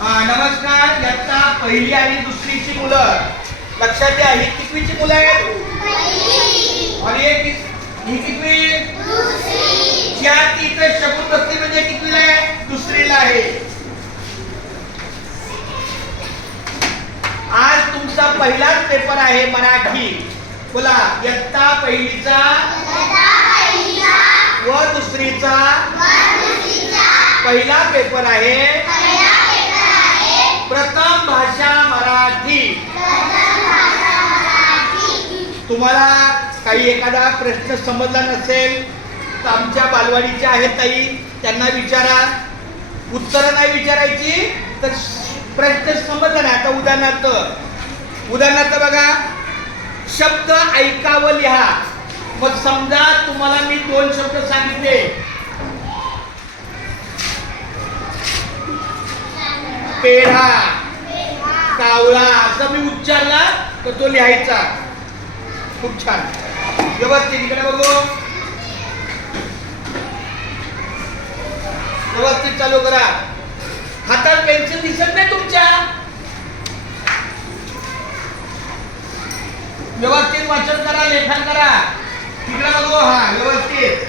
नमस्कार. इयत्ता पहिली आणि दुसरीची मुलं लक्षात घ्या. ही कितवीची मुलं आहेत? आणि ही कितवी? ज्या तिथं शकुन बसली म्हणजे कितवीला आहे? दुसरीला आहे. आज तुमचा पहिलाच पेपर आहे मराठी. बोला, इयत्ता पहिलीचा व दुसरीचा पहिला पेपर आहे. प्रथम भाषा मराठी. तुम्हाला काही एखादा प्रश्न समजला नसेल तर आमच्या बालवाडीच्या आहेत ताई, त्यांना विचारा. उत्तर नाही विचारायची तर प्रश्न समजला नाही. आता उदाहरणार्थ बघा, शब्द ऐका व लिहा. मग समजा तुम्हाला मी 2 शब्द सांगितले, पेढा, कावळा, असं मी उच्चारला तर तो लिहायचा. खूप छान, व्यवस्थित. इकडे बघू, व्यवस्थित चालू करा. हातात पेन्सिल दिसत नाही तुमच्या. व्यवस्थित वाचन करा, लेखन करा. तिकडे बघू. हा, व्यवस्थित.